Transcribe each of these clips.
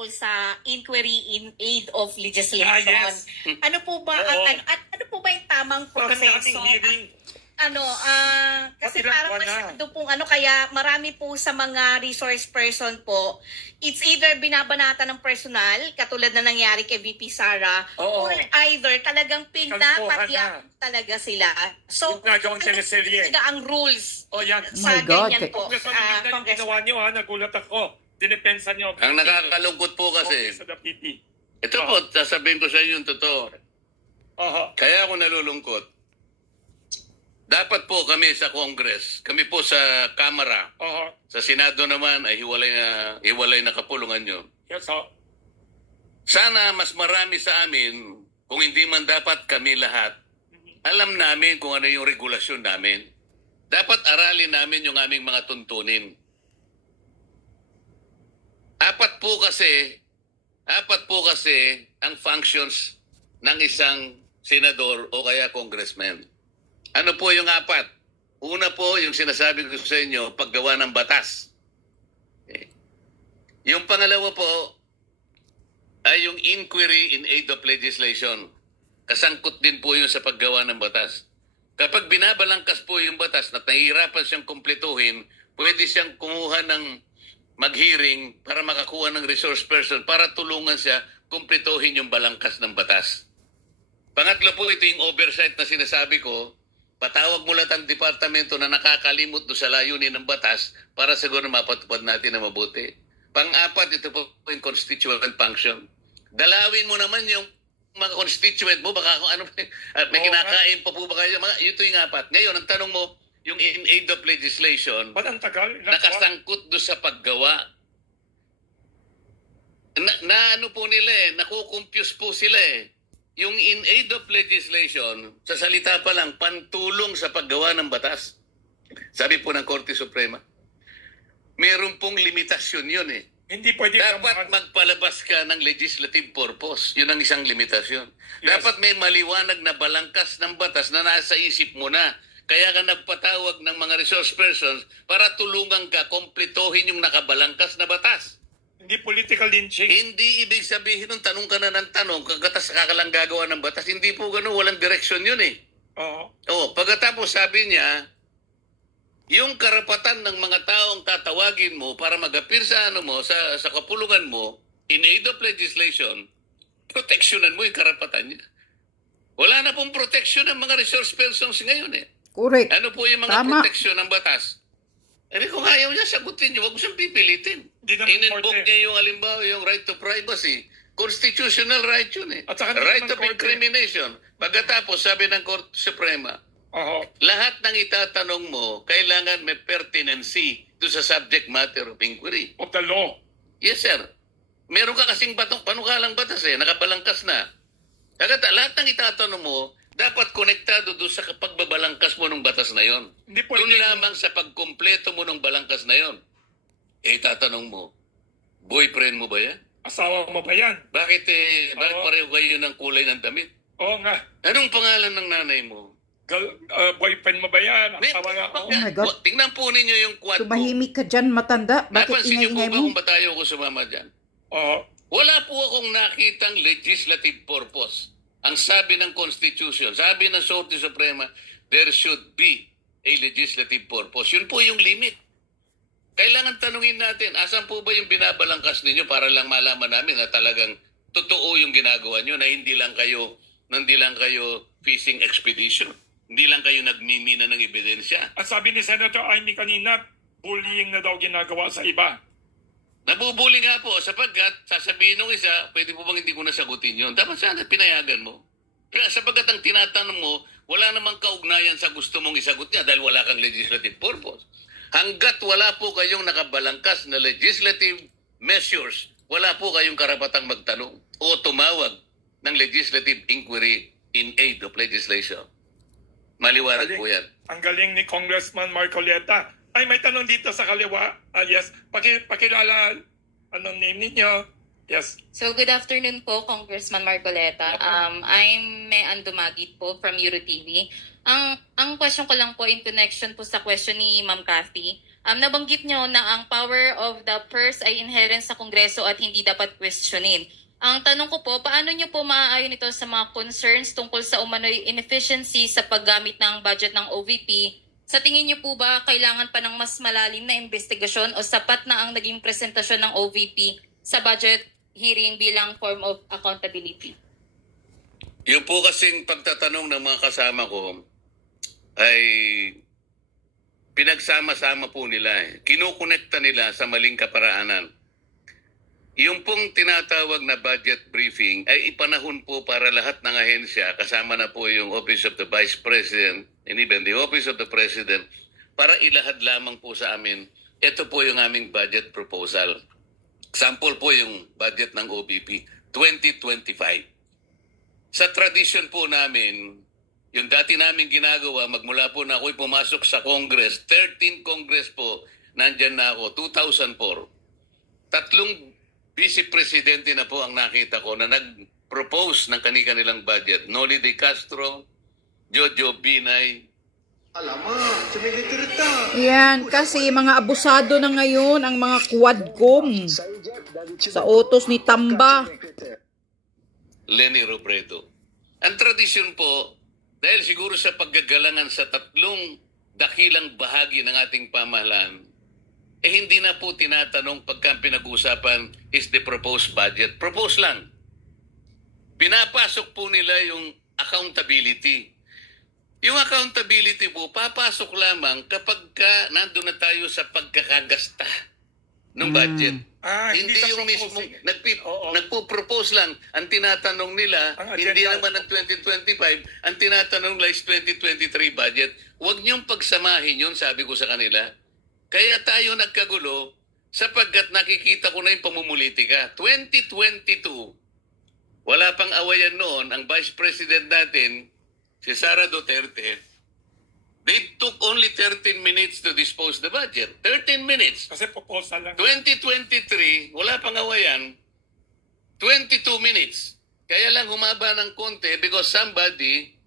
tungkol sa inquiry in aid of legislation. Yes. Ano po ba ano po ba yung tamang proseso? Kasi parang masyado pong kaya marami po sa mga resource person po, it's either binabanata ng personal, katulad na nangyari kay VP Sara, or either talagang pinapatya talaga sila. So, talaga ang rules sa ganyan po. Congressman, ginawa niyo nagulat ako. Dinepensa niyo. Ang nakakalungkot po kasi, ito po, sasabihin ko sa inyo yung totoo. Kaya ako nalulungkot. Dapat po kami sa Congress, kami po sa Kamara, sa Senado naman ay hiwalay na kapulungan yun. Yes, Sana mas marami sa amin, kung hindi man dapat kami lahat, alam namin kung ano yung regulasyon namin. Dapat aralin namin yung aming mga tuntunin. Apat po kasi ang functions ng isang senador o kaya congressman. Ano po yung apat? Una po, yung sinasabi ko sa inyo, paggawa ng batas. Yung pangalawa po, ay yung inquiry in aid of legislation. Kasangkot din po yun sa paggawa ng batas. Kapag binabalangkas po yung batas na nahihirapan siyang kumpletuhin, pwede siyang kumuha ng mag-hearing para makakuha ng resource person para tulungan siya kumpletuhin yung balangkas ng batas. Pangatlo po, ito yung oversight na sinasabi ko. Patawag mo lahat ang departamento na nakakalimot do sa layunin ng batas para siguro mapatupad natin na mabuti. Pang-apat, ito po yung constituent function. Dalawin mo naman yung mga constituent mo, baka kung ano, may kinakain pa po ba kayo? Ito yung apat. Ngayon, ang tanong mo, yung in aid of legislation, nakasangkot do sa paggawa. Ano po nila nakukumpuse po sila Yung in aid of legislation, sa salita pa lang, pantulong sa paggawa ng batas. Sabi po ng Korte Suprema, meron pong limitasyon yun Hindi pwede dapat magpalabas ka ng legislative purpose. Yun ang isang limitasyon. Yes. Dapat may maliwanag na balangkas ng batas na nasa isip mo na. Kaya ka nagpatawag ng mga resource persons para tulungan ka kompletohin yung nakabalangkas na batas. Hindi political lynching. Hindi ibig sabihin nung tanong ka na ng tanong, kagatas ka lang gagawa ng batas. Hindi po gano'n, walang direksyon yun pagkatapos sabi niya, yung karapatan ng mga taong tatawagin mo para mag-appear sa sa kapulungan mo, in aid of legislation, proteksyonan mo yung karapatan niya. Wala na pong proteksyon ng mga resource persons ngayon Correct. Ano po yung mga proteksyon ng batas? Kung ayaw niya, sagutin niyo. Huwag mo siyang pipilitin. In-invoke niya yung halimbawa, yung right to privacy. Constitutional right yun right of incrimination. Pagkatapos, sabi ng Korte Suprema, lahat ng itatanong mo, kailangan may pertinency do sa subject matter of inquiry. Of the law. Yes, sir. Meron ka kasing panukalang batas nakabalangkas na. Lahat ng itatanong mo, dapat konektado doon sa pagbabalangkas mo ng batas na yon. Doon lamang sa pagkumpleto mo ng balangkas na yon. Tatanong mo, boyfriend mo ba yan? Asawa mo ba yan? Bakit pareho kayo ng kulay ng damit? Oo nga. Anong pangalan ng nanay mo? Boyfriend mo ba yan? Asawa nga. Oh my God. Tingnan po ninyo yung quad Tumahimik ka dyan, matanda. Bakit napansin niyo po ingay ba mo? kung ba tayo ko sumama dyan? Wala po akong nakitang legislative purpose. Ang sabi ng Constitution, sabi ng Korte Suprema, there should be a legislative purpose. Yun po yung limit. Kailangan tanungin natin, asan po ba yung binabalangkas ninyo para lang malaman namin na talagang totoo yung ginagawa nyo, na hindi lang kayo fishing expedition. Hindi lang kayo nagmimina ng ebidensya. At sabi ni Senator Amy kanina, bullying na daw ginagawa sa iba. Nabubuli nga po sapagkat sasabihin ng isa, pwede po bang hindi ko nasagutin yun? Dapat sana pinayagan mo. Kaya sapagkat ang tinatanong mo, wala namang kaugnayan sa gusto mong isagot niya dahil wala kang legislative purpose. Hanggat wala po kayong nakabalangkas na legislative measures, wala po kayong karapatang magtanong o tumawag ng legislative inquiry in aid of legislation. Maliwanag po yan. Ang galing ni Congressman Marcoleta. Ay, may tanong dito sa kaliwa. Yes, pakilala, anong name ninyo? Yes. So, good afternoon po, Congressman Marcoleta. I'm May Andumagit po from EuroTV. Ang question ko lang po in connection po sa question ni Ma'am Cathy. nabanggit nyo na ang power of the purse ay inherent sa Kongreso at hindi dapat questionin. Ang tanong ko po, paano nyo po maaayon ito sa mga concerns tungkol sa umano'y inefficiency sa paggamit ng budget ng OVP? Sa tingin nyo po ba kailangan pa ng mas malalim na investigasyon o sapat na ang naging presentasyon ng OVP sa budget hearing bilang form of accountability? Yung po kasing pagtatanong ng mga kasama ko ay pinagsama-sama po nila. Kinukonekta nila sa maling kaparaanan. Yung pong tinatawag na budget briefing ay ipanahon po para lahat ng ahensya, kasama na po yung Office of the Vice President and even the Office of the President, para ilahad lamang po sa amin, ito po yung aming budget proposal. Sample po yung budget ng OBP, 2025. Sa tradisyon po namin, yung dati namin ginagawa, magmula po na ako'y pumasok sa Congress, 13 Congress po, nandyan na ako, 2004. 3 Vice Presidente na po ang nakita ko na nag-propose ng kanilang budget. Noli De Castro, Jojo Binay. Yan, kasi mga abusado na ngayon ang mga quadcom sa utos ni Tamba. Leni Robredo. Ang tradisyon po, dahil siguro sa paggagalangan sa 3 dakilang bahagi ng ating pamahalaan, hindi na po tinatanong pagka pinag-uusapan is the proposed budget. Propose lang. Pinapasok po nila yung accountability. Yung accountability po, papasok lamang kapag nandun na tayo sa pagkakagasta ng budget. Hindi yung mismo nagpo-propose lang. Ang tinatanong nila, hindi naman ang 2025, ang tinatanong nila is 2023 budget. Huwag niyong pagsamahin yun, sabi ko sa kanila. Kaya tayo nagkagulo sapagkat nakikita ko na yung pamumulitika. 2022, wala pang awayan noon, ang Vice President natin, si Sara Duterte, they took only 13 minutes to dispose the budget. 13 minutes. Kasi proposal lang. 2023, wala pang awayan, 22 minutes. Kaya lang humaba ng konti because somebody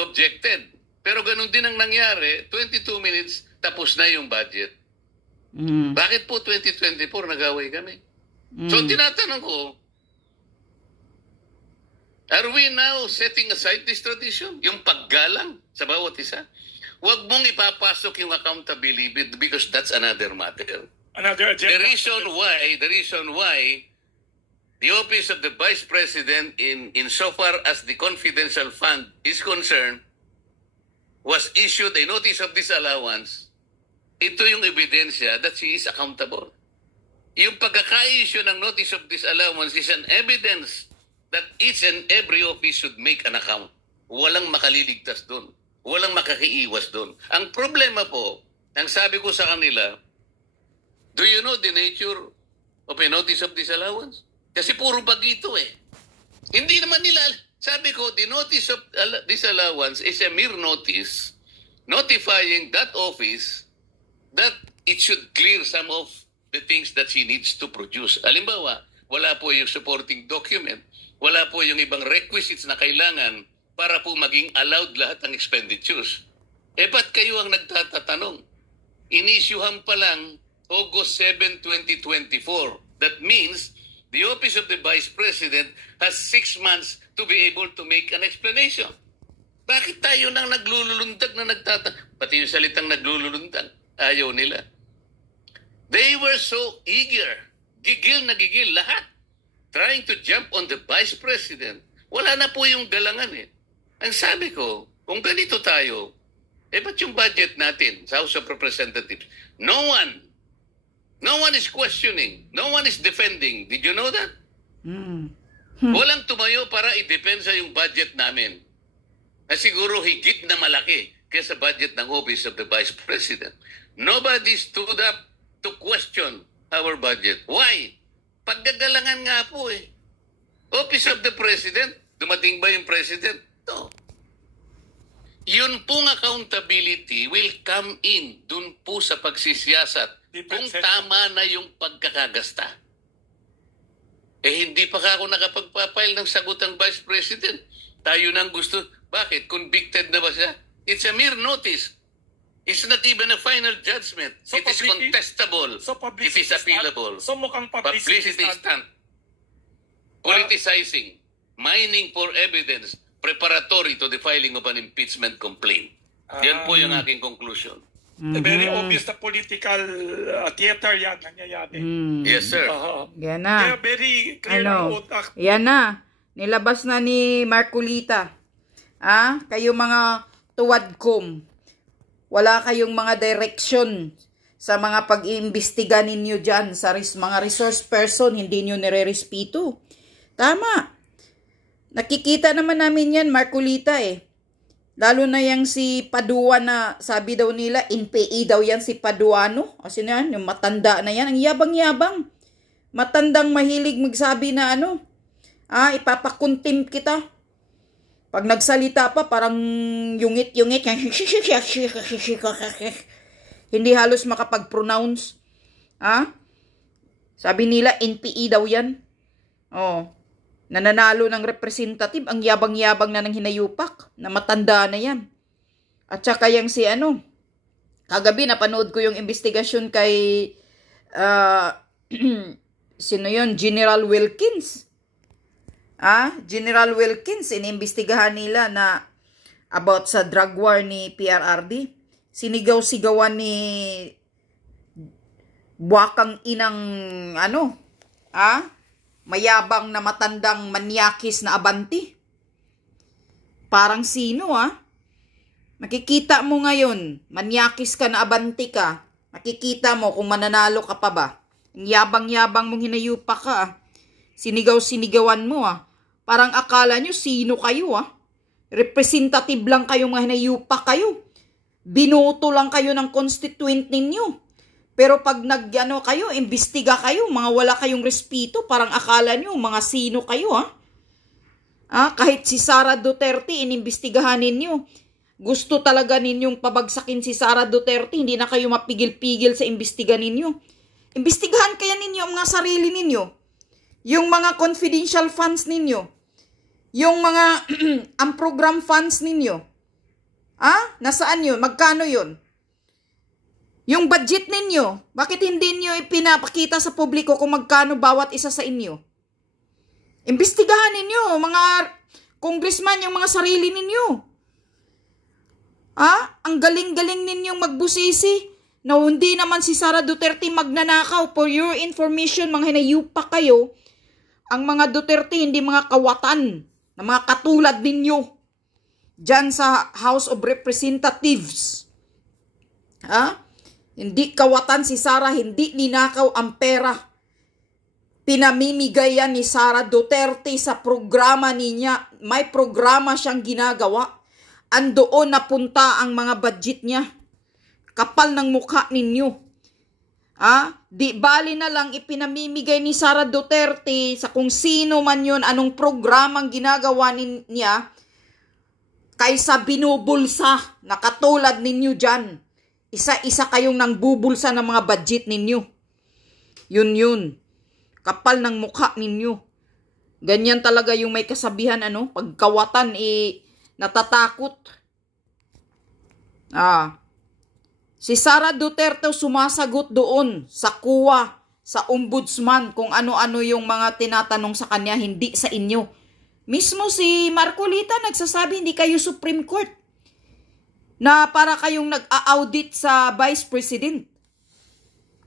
objected. Pero ganun din ang nangyari, 22 minutes, tapos na yung budget. Bakit po 2024 nag-away kami? So tinatanong ko, are we now setting aside this tradition? Yung paggalang sa bawat isa? Huwag mong ipapasok yung accountability because that's another matter. Another agenda. The reason why the Office of the Vice President in so far as the confidential fund is concerned was issued a notice of disallowance. Ito yung ebidensya that she is accountable. Yung pagkaka-issue ng notice of disallowance is an evidence that each and every office should make an account. Walang makaliligtas doon. Walang makakiiwas doon. Ang problema po, ang sabi ko sa kanila, do you know the nature of a notice of disallowance? Kasi puro bagito eh. Hindi naman nila, sabi ko, the notice of disallowance is a mere notice notifying that office that it should clear some of the things that she needs to produce. Halimbawa, wala po yung supporting document, wala po yung ibang requisites na kailangan para po maging allowed lahat ng expenditures. Ba't kayo ang nagtatatanong? Inisyuhan pa lang August 7, 2024. That means the Office of the Vice President has 6 months to be able to make an explanation. Bakit tayo nang naglululundag na nagtatanong? Pati yung salitang naglululundag, ayaw nila. They were so eager, gigil na gigil lahat, trying to jump on the Vice President. Wala na po yung galangan eh. Ang sabi ko, kung ganito tayo, ba't yung budget natin sa House of Representatives? No one is questioning. No one is defending. Did you know that? Walang tumayo para i-depensa yung budget namin. Na siguro higit na malaki kaysa budget ng Office of the Vice President. Nobody stood up to question our budget. Why? Paggagalangan nga po eh. Office of the President, dumating ba yung President? No. Yun pong accountability will come in dun po sa pagsisiyasat kung tama na yung pagkakagasta. Hindi pa ako nakapagpapile ng sagot ang Vice President. Tayo nang gusto. Bakit? Convicted na ba siya? It's a mere notice. It's not even a final judgment. So It is contestable. So It is appealable. So mukhang Publicity stunt. Politicizing. Mining for evidence. Preparatory to the filing of an impeachment complaint. Yan po yung aking conclusion. Very obvious na political theater yan nangyayari. Yes, sir. Yan na. Kaya very clear ang utak. Yan na. Nilabas na ni Marcolita. Kayo mga tuwadkom. Wala kayong mga direction sa mga pag-iimbestiga ninyo dyan sa mga resource person, hindi nyo nire-respeto. Tama. Nakikita naman namin yan, Marcolita Lalo na yung si Paduan na sabi daw nila, NPA daw yan si Paduano. Kasi na yung matanda na yan, ang yabang-yabang. Matandang mahilig magsabi na ipapakuntim kita. Pag nagsalita pa, parang yungit-yungit. Hindi halos makapag-pronounce. Sabi nila, NPE daw yan. Nananalo ng representative. Ang yabang-yabang na ng hinayupak. Na matanda na yan. At saka yung si kagabi, napanood ko yung investigasyon kay sino yun? General Wilkins. General Wilkins, inimbestigahan nila na about sa drug war ni PRRD. Sinigaw-sigawan ni buwakang inang mayabang na matandang manyakis na abanti. Parang sino Makikita mo ngayon, manyakis ka na abanti ka. Makikita mo kung mananalo ka pa ba. Ang yabang-yabang mong hinayupa ka Sinigaw-sinigawan mo Parang akala nyo sino kayo Representative lang kayo, mga hinayupa kayo. Binoto lang kayo ng constituent ninyo. Pero pag kayo, imbestiga kayo, mga wala kayong respeto, parang akala nyo mga sino kayo kahit si Sara Duterte, inimbestigahan ninyo. Gusto talaga ninyong pabagsakin si Sara Duterte, hindi na kayo mapigil-pigil sa imbestiga ninyo. Imbestigahan kaya ninyo ang mga sarili ninyo. Yung mga confidential funds ninyo. Yung mga ang program funds ninyo. Nasaan yun? Magkano yun? Yung budget ninyo. Bakit hindi nyo ipinapakita sa publiko kung magkano bawat isa sa inyo? Imbestigahan ninyo, mga congressman, yung mga sarili ninyo. Ang galing-galing ninyong magbusisi na hindi naman si Sara Duterte magnanakaw. For your information, mga hinayupa kayo, ang mga Duterte hindi mga kawatan na mga katulad ninyo dyan sa House of Representatives. Hindi kawatan si Sara, hindi ninakaw ang pera. Pinamimigay yan ni Sara Duterte sa programa niya. May programa siyang ginagawa. Andoon napunta ang mga budget niya. Kapal ng mukha ninyo. Di bali na lang ipinamimigay ni Sara Duterte sa kung sino man yun, anong programang ginagawa niya, kaysa binubulsa na katulad ninyo dyan. Isa-isa kayong nangbubulsa ng mga budget ninyo. Yun. Kapal ng mukha ninyo. Ganyan talaga yung may kasabihan, pagkawatan, natatakot. Si Sara Duterte sumasagot doon sa kuwa, sa ombudsman, kung ano-ano yung mga tinatanong sa kanya, hindi sa inyo. Mismo si Marcolita nagsasabi, hindi kayo Supreme Court. Na para kayong nag-audit sa Vice President.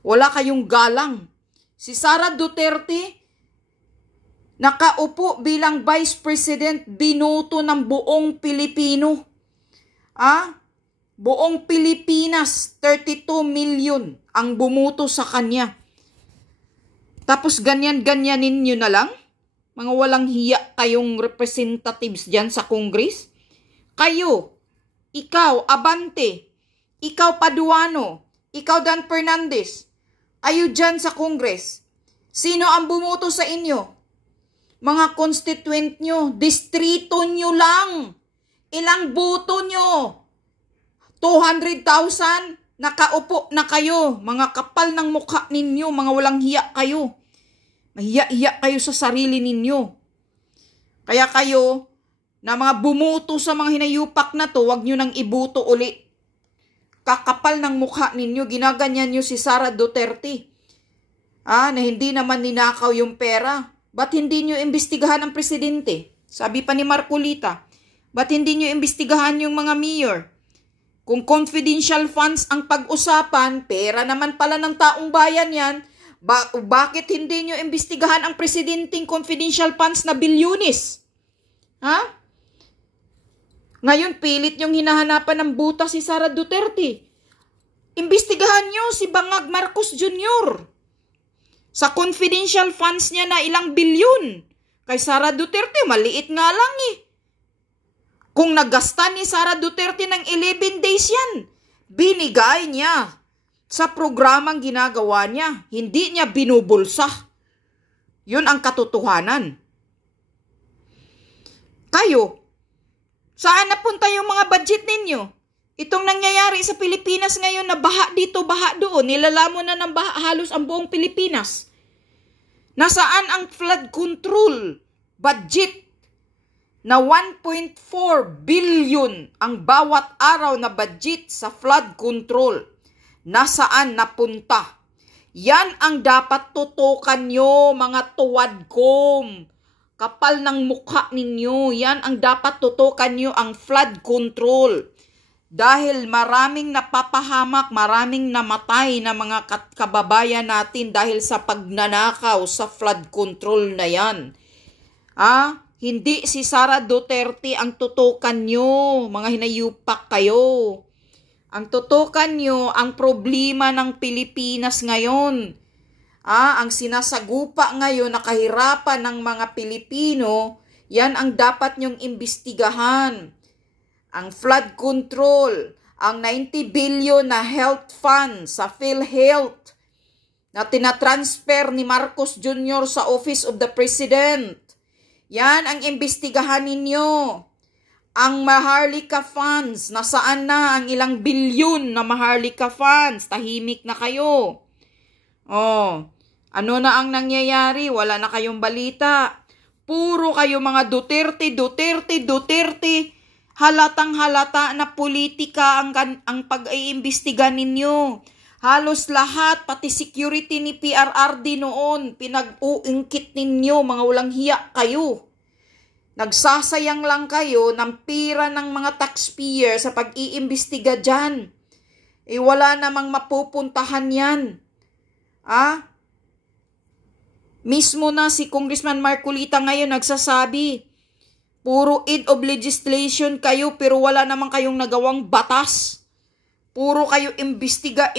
Wala kayong galang. Si Sara Duterte, nakaupo bilang Vice President, binoto ng buong Pilipino. Buong Pilipinas, 32 million ang bumuto sa kanya. Tapos ganyan-ganyanin nyo na lang? Mga walang hiya kayong representatives dyan sa Congress? Kayo, ikaw, Abante, ikaw, Paduano, ikaw, Dan Fernandez, kayo dyan sa Congress. Sino ang bumuto sa inyo? Mga constituent nyo, distrito nyo lang. Ilang boto nyo? 200,000, nakaupo na kayo. Mga kapal ng mukha ninyo, mga walang hiya kayo. Mahiya-hiya kayo sa sarili ninyo. Kaya kayo, na mga bumuto sa mga hinayupak na to, wag nyo nang ibuto uli. kakapal ng mukha ninyo, ginaganyan nyo si Sara Duterte. Na hindi naman ninakaw yung pera. Ba't hindi nyo imbestigahan ang presidente? Sabi pa ni Marcolita, ba't hindi nyo imbestigahan yung mga mayor? Kung confidential funds ang pag-usapan, pera naman pala ng taong bayan yan, bakit hindi nyo imbestigahan ang presidenteng confidential funds na bilyones? Ngayon, pilit nyong hinahanapan ng buta si Sara Duterte. Imbestigahan nyo si Bangag Marcos Jr. Sa confidential funds niya na ilang bilyon. Kay Sara Duterte, maliit nga lang eh. Kung nagasta ni Sara Duterte ng 11 days yan, binigay niya sa programang ginagawa niya. Hindi niya binubulsa. Yun ang katotohanan. Kayo, saan napunta yung mga budget ninyo? Itong nangyayari sa Pilipinas ngayon na baha dito, baha doon, nilalamon na ng baha halos ang buong Pilipinas. Nasaan ang flood control budget na 1.4 billion ang bawat araw na budget sa flood control? Nasaan napunta? Yan ang dapat tutukan nyo, mga tuwadkom. Kapal ng mukha ninyo, yan ang dapat tutukan nyo, ang flood control. Dahil maraming napapahamak, maraming namatay na mga kababayan natin dahil sa pagnanakaw sa flood control na yan. Hindi si Sara Duterte ang tutukan nyo, mga hinayupak kayo. Ang tutukan nyo, ang problema ng Pilipinas ngayon. Ang sinasagupa ngayon na kahirapan ng mga Pilipino, yan ang dapat nyong imbestigahan. Ang flood control, ang 90 billion na health fund sa PhilHealth na tinatransfer ni Marcos Jr. sa Office of the President. Yan ang imbestigahan ninyo. Ang Maharlika funds, nasaan na ang ilang bilyon na Maharlika funds? Tahimik na kayo. Ano na ang nangyayari? Wala na kayong balita. Puro kayo mga Duterte. Halatang halata na politika ang pag-iimbestiga ninyo. Halos lahat, pati security ni PRRD noon, pinag-uingkit ninyo, mga walang hiya kayo. Nagsasayang lang kayo ng pira ng mga taxpayer sa pag-iimbestiga dyan. Wala namang mapupuntahan yan. Mismo na si Congressman Marcolita ngayon nagsasabi, puro aid of legislation kayo pero wala naman kayong nagawang batas. Puro kayo imbestiga,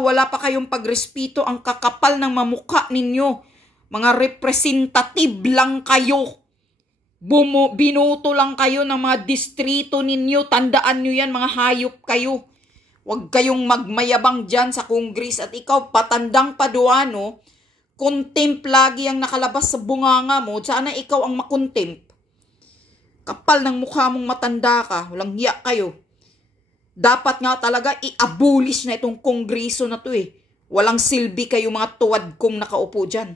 wala pa kayong pagrespeto, ang kakapal ng mamukha ninyo. Mga representative lang kayo. Binuto lang kayo ng mga distrito ninyo. Tandaan nyo yan, mga hayop kayo. Huwag kayong magmayabang dyan sa Congress. At ikaw, patandang paduano, contempt lagi ang nakalabas sa bunganga mo. Sana ikaw ang makontempt. Kapal ng mukha mong matanda ka. Walang hiya kayo. Dapat nga talaga i-abolish na itong kongreso na to eh. Walang silbi kayo mga tuwad kong nakaupo dyan.